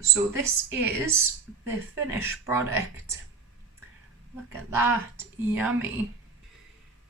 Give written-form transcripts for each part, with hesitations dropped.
So this is the finished product. Look at that, yummy.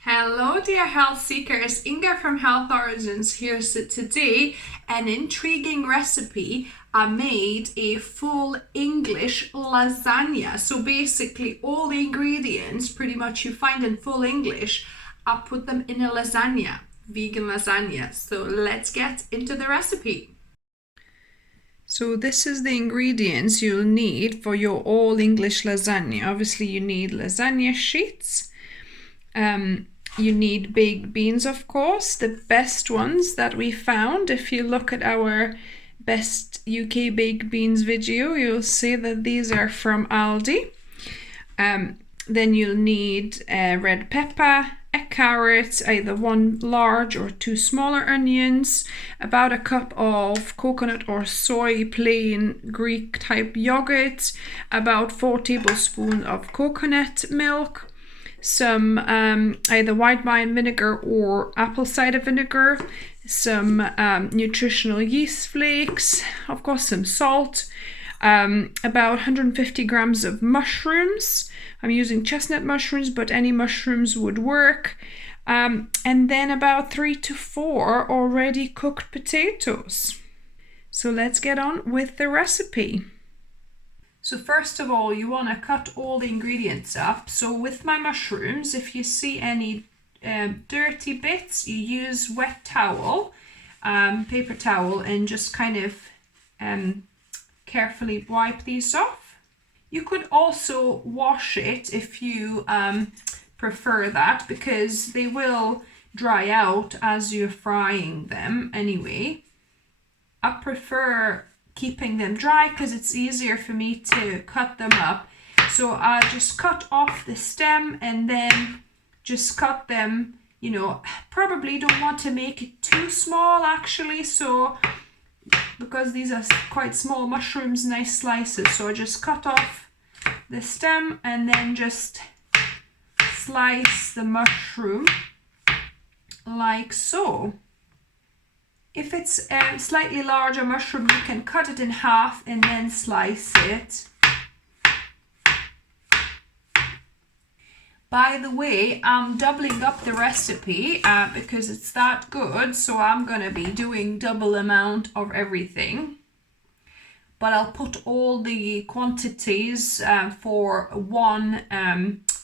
Hello dear health seekers, Inga from Health Origins here. So today, an intriguing recipe. I made a full English lasagna. So basically all the ingredients pretty much you find in full English, I put them in a lasagna, vegan lasagna. So let's get into the recipe. So this is the ingredients you'll need for your all English lasagna. Obviously you need lasagna sheets. You need baked beans, of course, the best ones that we found. If you look at our best UK baked beans video, you'll see that these are from Aldi. Then you'll need red pepper, a carrot, either one large or two smaller onions, about a cup of coconut or soy plain Greek type yogurt, about 4 tablespoons of coconut milk, some either white wine vinegar or apple cider vinegar, some nutritional yeast flakes, of course some salt, about 150 grams of mushrooms. I'm using chestnut mushrooms, but any mushrooms would work. And then about 3 to 4 already cooked potatoes. So let's get on with the recipe. So first of all, you want to cut all the ingredients up. So with my mushrooms, if you see any dirty bits, you use wet towel, paper towel, and just kind of carefully wipe these off. You could also wash it if you prefer that, because they will dry out as you're frying them anyway. I prefer keeping them dry because it's easier for me to cut them up. So I just cut off the stem and then just cut them, you know, probably don't want to make it too small actually, so because these are quite small mushrooms, nice slices. So I just cut off the stem and then just slice the mushroom like so. If it's a slightly larger mushroom, you can cut it in half and then slice it. By the way, I'm doubling up the recipe because it's that good, so I'm going to be doing double amount of everything. But I'll put all the quantities for one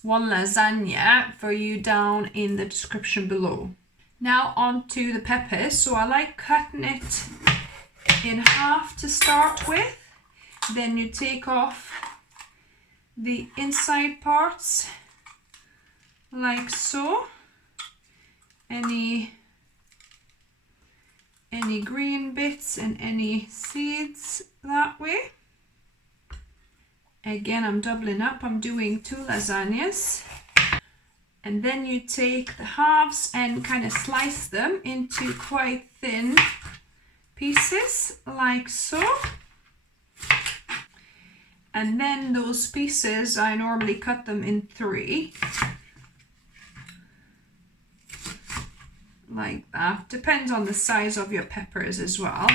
lasagna for you down in the description below. Now on to the peppers. So I like cutting it in half to start with. Then you take off the inside parts like so. Any green bits and any seeds that way. Again, I'm doubling up. I'm doing 2 lasagnas. And then you take the halves and kind of slice them into quite thin pieces like so. And then those pieces, I normally cut them in 3. Like that. Depends on the size of your peppers as well.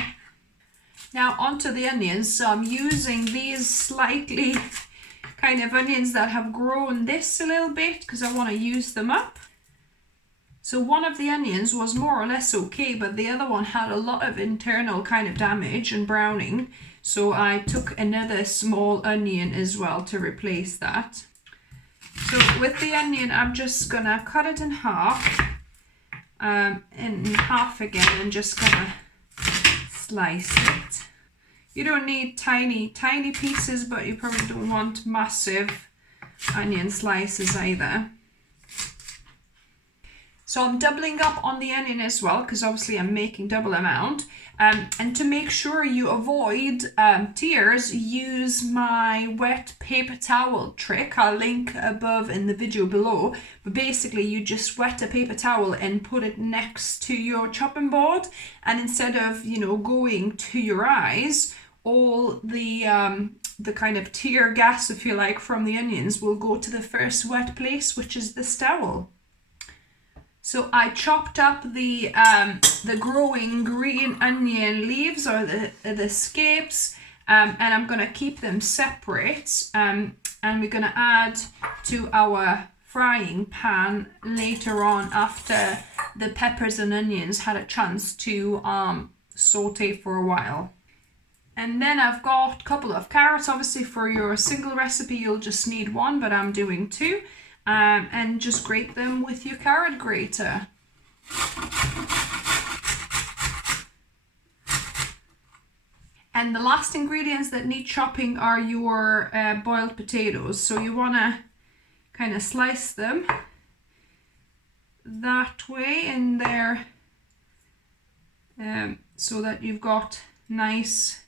Now onto the onions. So I'm using these slightly kind of onions that have grown this a little bit because I want to use them up. So one of the onions was more or less okay, but the other one had a lot of internal kind of damage and browning. So I took another small onion as well to replace that. So with the onion, I'm just gonna cut it in half. Again, and just gonna slice it. You don't need tiny pieces, but you probably don't want massive onion slices either. So I'm doubling up on the onion as well, because obviously I'm making double amount. And to make sure you avoid tears, use my wet paper towel trick. I'll link above in the video below. But basically you just wet a paper towel and put it next to your chopping board. And instead of, you know, going to your eyes, all the kind of tear gas, if you like, from the onions will go to the first wet place, which is this towel. So I chopped up the growing green onion leaves, or the scapes, and I'm going to keep them separate, and we're going to add to our frying pan later on after the peppers and onions had a chance to saute for a while. And then I've got a couple of carrots. Obviously for your single recipe you'll just need one, but I'm doing two, and just grate them with your carrot grater. And the last ingredients that need chopping are your boiled potatoes. So you want to kind of slice them that way in there, so that you've got nice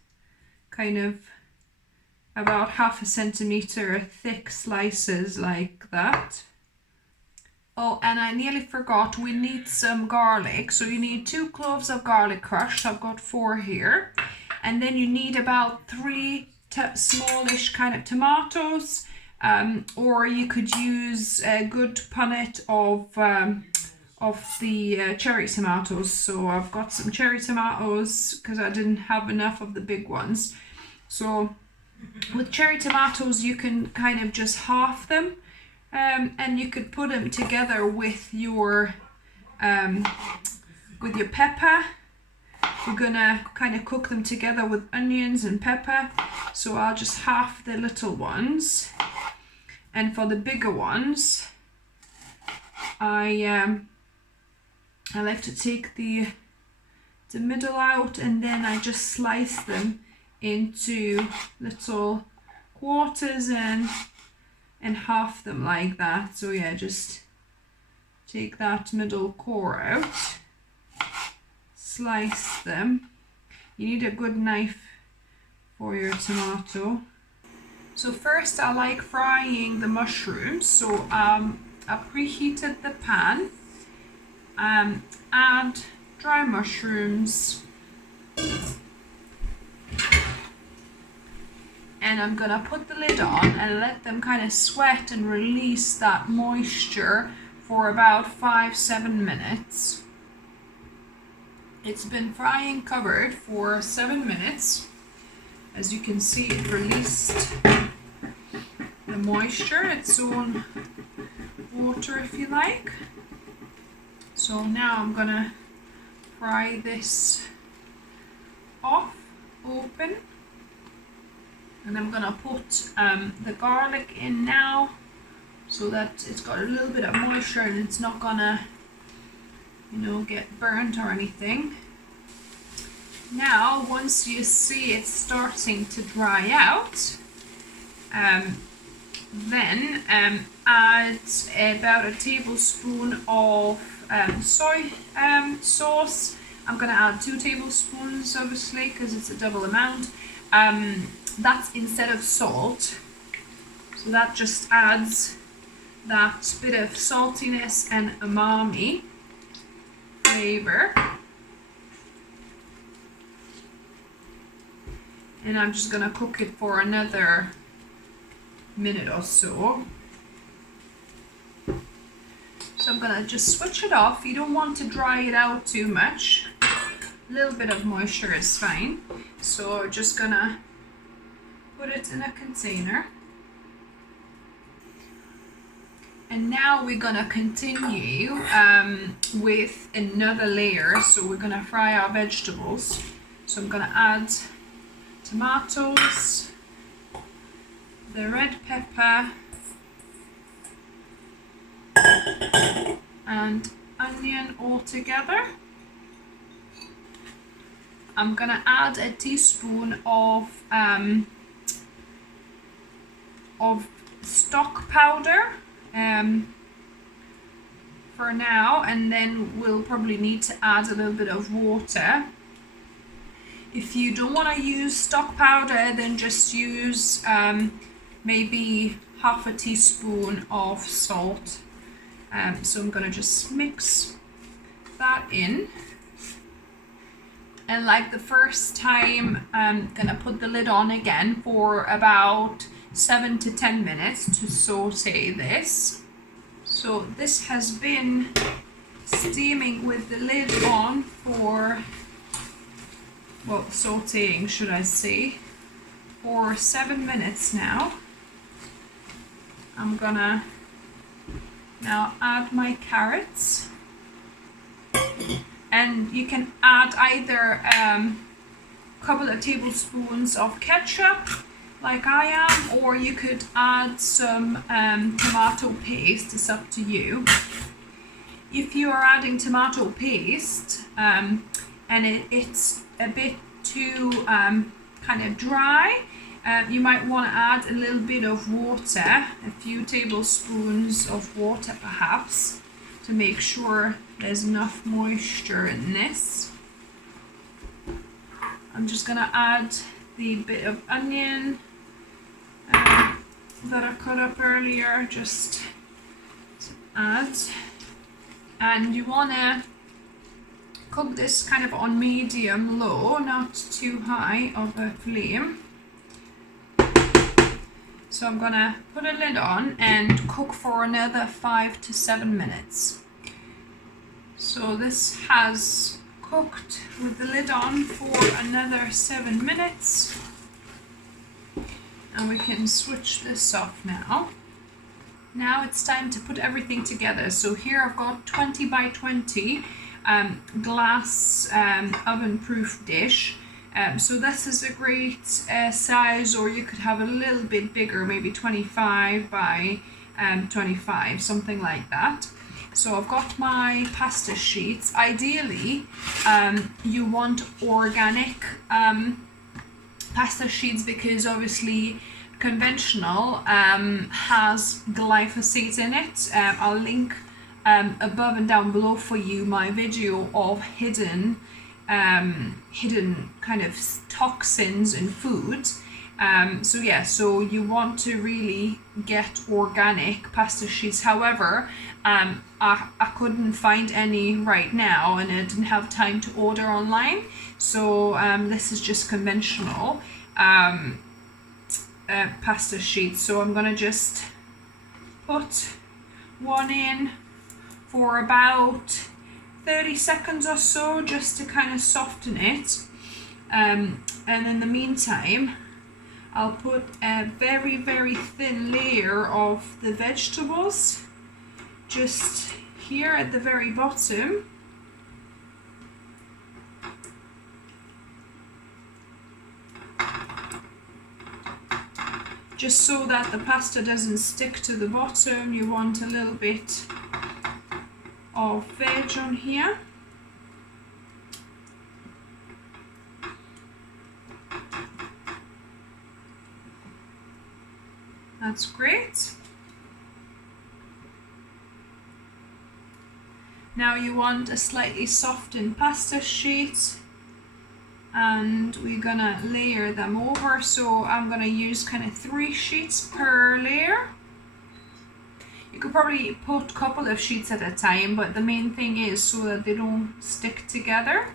kind of about 1/2 centimeter thick slices like that. Oh, and I nearly forgot, we need some garlic. So you need 2 cloves of garlic crushed. I've got 4 here. And then you need about 3 smallish kind of tomatoes, or you could use a good punnet of the cherry tomatoes. So I've got some cherry tomatoes because I didn't have enough of the big ones. So with cherry tomatoes you can kind of just half them, and you could put them together with your pepper. We're gonna kind of cook them together with onions and pepper. So I'll just half the little ones, and for the bigger ones I like to take the middle out, and then I just slice them into little quarters and half them like that. So yeah, just take that middle core out, slice them. You need a good knife for your tomato. So first I like frying the mushrooms. So I preheated the pan, add dry mushrooms, and I'm gonna put the lid on and let them kind of sweat and release that moisture for about 5-7 minutes. It's been frying covered for 7 minutes. As you can see, it released the moisture, its own water if you like. So now I'm gonna fry this off, open, and I'm gonna put the garlic in now, so that it's got a little bit of moisture and it's not gonna, you know, get burnt or anything. Now once you see it's starting to dry out, then add about a tablespoon of soy sauce. I'm gonna add 2 tablespoons obviously because it's a double amount. That's instead of salt, so that just adds that bit of saltiness and umami flavor. And I'm just gonna cook it for another minute or so. So I'm gonna just switch it off. You don't want to dry it out too much. A little bit of moisture is fine. So just gonna put it in a container. And now we're gonna continue with another layer. So we're gonna fry our vegetables. So I'm gonna add tomatoes, the red pepper, and onion all together. I'm gonna add a teaspoon of stock powder for now, and then we'll probably need to add a little bit of water. If you don't want to use stock powder, then just use maybe 1/2 teaspoon of salt. So I'm gonna just mix that in. And like the first time, I'm gonna put the lid on again for about 7 to 10 minutes to saute this. So this has been steaming with the lid on for, well, sauteing should I say, for 7 minutes now. I'm gonna now add my carrots, and you can add either a couple of tablespoons of ketchup like I am, or you could add some tomato paste. It's up to you. If you are adding tomato paste and it's a bit too kind of dry, you might want to add a little bit of water, a few tablespoons of water perhaps, to make sure there's enough moisture in this. I'm just going to add the bit of onion that I cut up earlier, just to add. And you want to cook this kind of on medium low, not too high of a flame. So I'm gonna put a lid on and cook for another 5 to 7 minutes. So this has cooked with the lid on for another 7 minutes. And we can switch this off now. Now it's time to put everything together. So here I've got 20 by 20 glass oven proof dish. So this is a great size, or you could have a little bit bigger, maybe 25 by 25, something like that. So I've got my pasta sheets. Ideally, you want organic pasta sheets, because obviously conventional has glyphosate in it. I'll link above and down below for you my video of hidden kind of toxins in food. So you want to really get organic pasta sheets. However, I couldn't find any right now, and I didn't have time to order online, so this is just conventional pasta sheets. So I'm gonna just put one in for about 30 seconds or so, just to kind of soften it, and in the meantime I'll put a very, very thin layer of the vegetables just here at the very bottom. Just so that the pasta doesn't stick to the bottom, you want a little bit of veg on here. That's great. Now you want a slightly softened pasta sheet, and we're gonna layer them over. So I'm gonna use kind of 3 sheets per layer. You could probably put a couple of sheets at a time, but the main thing is so that they don't stick together.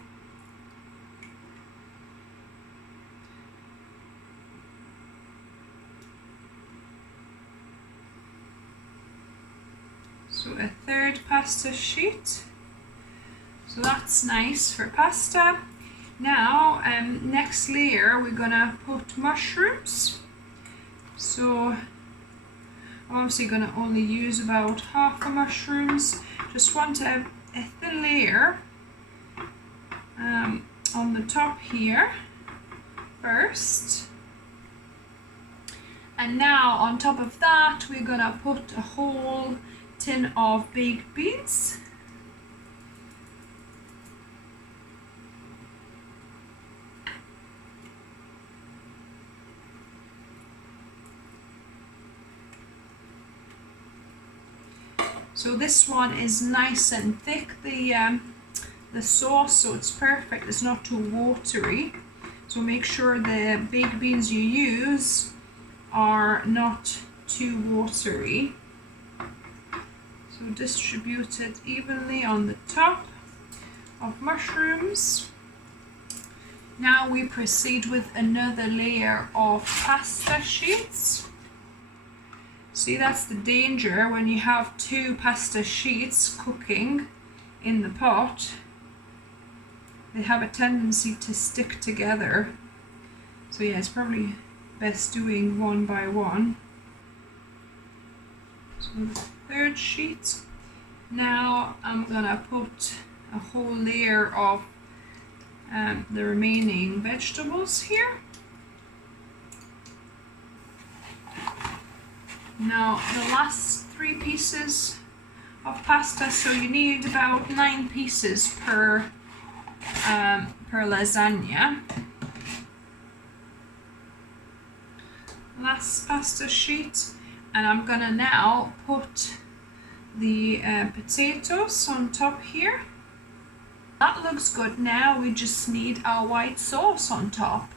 So a 3rd pasta sheet. So that's nice for pasta. Now, next layer we're gonna put mushrooms. So I'm obviously gonna only use about half the mushrooms. Just want a thin layer on the top here first. And now on top of that, we're gonna put a whole tin of baked beans. So this one is nice and thick, the sauce, so it's perfect. It's not too watery. So make sure the baked beans you use are not too watery. So distribute it evenly on the top of mushrooms. Now we proceed with another layer of pasta sheets. See, that's the danger when you have 2 pasta sheets cooking in the pot. They have a tendency to stick together. So yeah, it's probably best doing one by one. So the third sheet. Now I'm gonna put a whole layer of the remaining vegetables here. Now the last 3 pieces of pasta, so you need about 9 pieces per lasagna. Last pasta sheet, and I'm gonna now put the potatoes on top here. That looks good. Now we just need our white sauce on top.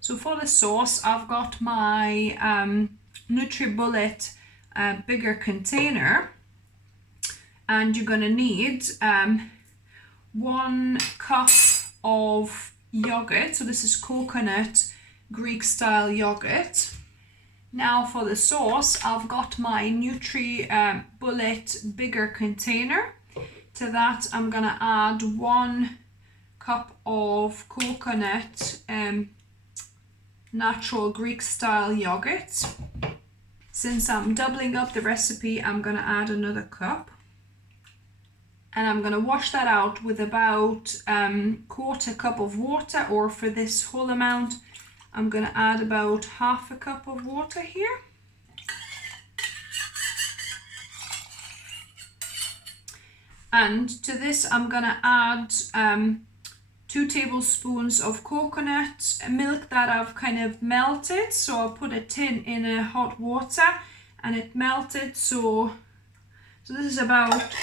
So for the sauce, I've got my NutriBullet bigger container, and you're gonna need 1 cup of yogurt. So this is coconut Greek style yogurt. Now for the sauce, I've got my NutriBullet bigger container. To that, I'm gonna add 1 cup of coconut natural Greek style yogurt. Since I'm doubling up the recipe, I'm gonna add another cup. And I'm gonna wash that out with about 1/4 cup of water, or for this whole amount, I'm gonna add about 1/2 cup of water here. And to this, I'm gonna add 2 tablespoons of coconut milk that I've kind of melted. So I'll put it in a hot water and it melted. So this is about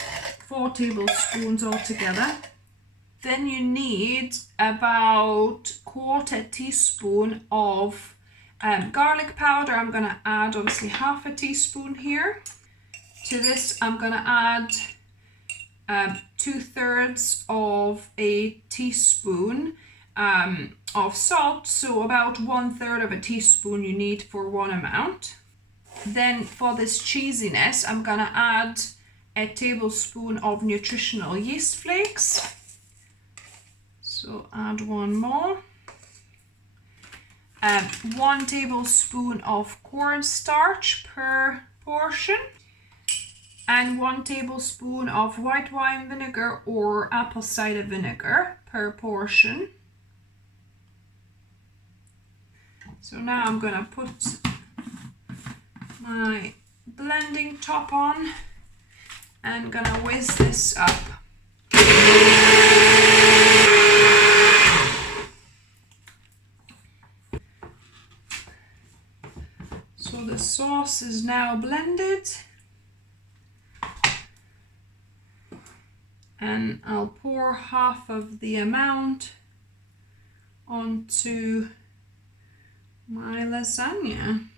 4 tablespoons altogether. Then you need about 1/4 teaspoon of garlic powder. I'm gonna add obviously 1/2 teaspoon here. To this, I'm gonna add 2/3 of a teaspoon of salt, so about 1/3 of a teaspoon you need for one amount. Then for this cheesiness, I'm gonna add a tablespoon of nutritional yeast flakes. So add 1 more. 1 tablespoon of cornstarch per portion. And 1 tablespoon of white wine vinegar or apple cider vinegar per portion. So now I'm gonna put my blending top on and gonna whiz this up. So the sauce is now blended. And I'll pour 1/2 of the amount onto my lasagna.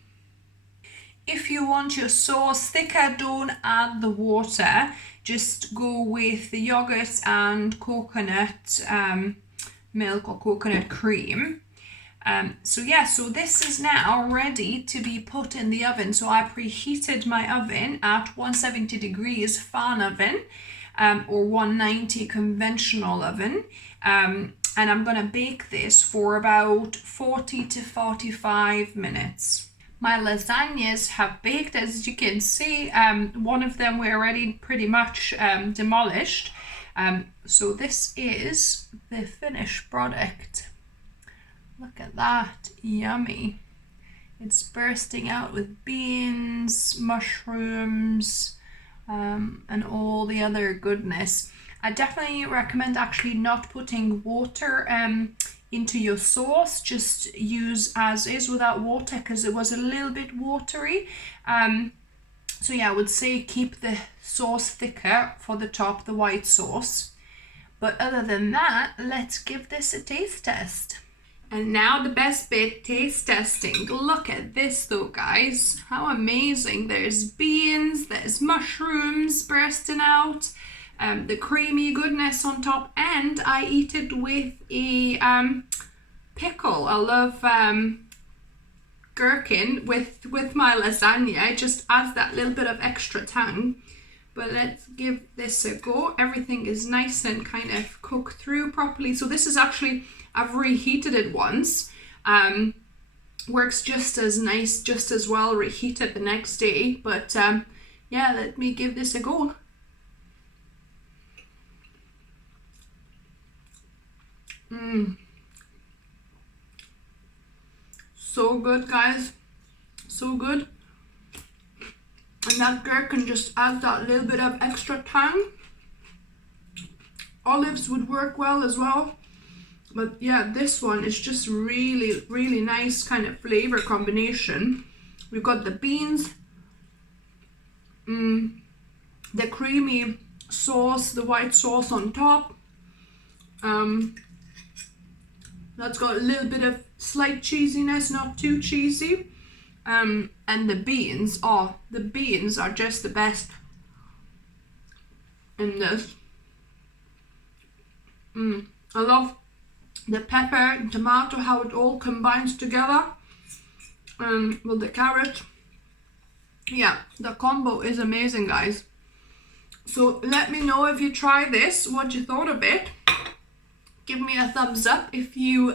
If you want your sauce thicker, don't add the water. Just go with the yogurt and coconut milk or coconut cream. So this is now ready to be put in the oven. So I preheated my oven at 170 degrees fan oven. Or 190 conventional oven, and I'm gonna bake this for about 40 to 45 minutes. My lasagnas have baked, as you can see. One of them we already pretty much demolished. So this is the finished product. Look at that, yummy. It's bursting out with beans, mushrooms, and all the other goodness. I definitely recommend actually not putting water into your sauce. Just use as is without water, because it was a little bit watery. So yeah, I would say keep the sauce thicker for the top, the white sauce. But other than that, let's give this a taste test. And now the best bit, taste testing. Look at this though, guys. How amazing. There's beans, there's mushrooms bursting out, the creamy goodness on top, and I eat it with a pickle. I love gherkin with my lasagna. It just adds that little bit of extra tang. But let's give this a go. Everything is nice and kind of cooked through properly. So this is actually, I've reheated it once. works just as nice, just as well reheated the next day. But yeah, let me give this a go. So good, guys, so good. And that gherkin just adds that little bit of extra tang. Olives would work well as well, but yeah, this one is just really nice kind of flavor combination. We've got the beans, the creamy sauce, the white sauce on top. That's got a little bit of slight cheesiness, not too cheesy. And the beans, the beans are just the best in this. I love the pepper and tomato, how it all combines together with the carrot. Yeah, the combo is amazing, guys. So let me know if you try this, what you thought of it. Give me a thumbs up if you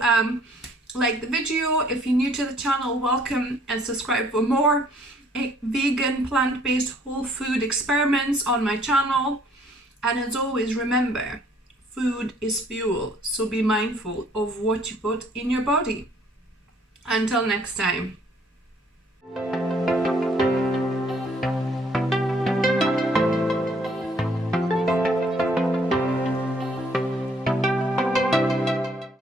like the video. If you're new to the channel, welcome, and subscribe for more vegan, plant-based, whole food experiments on my channel. And as always, remember, food is fuel, so be mindful of what you put in your body. Until next time.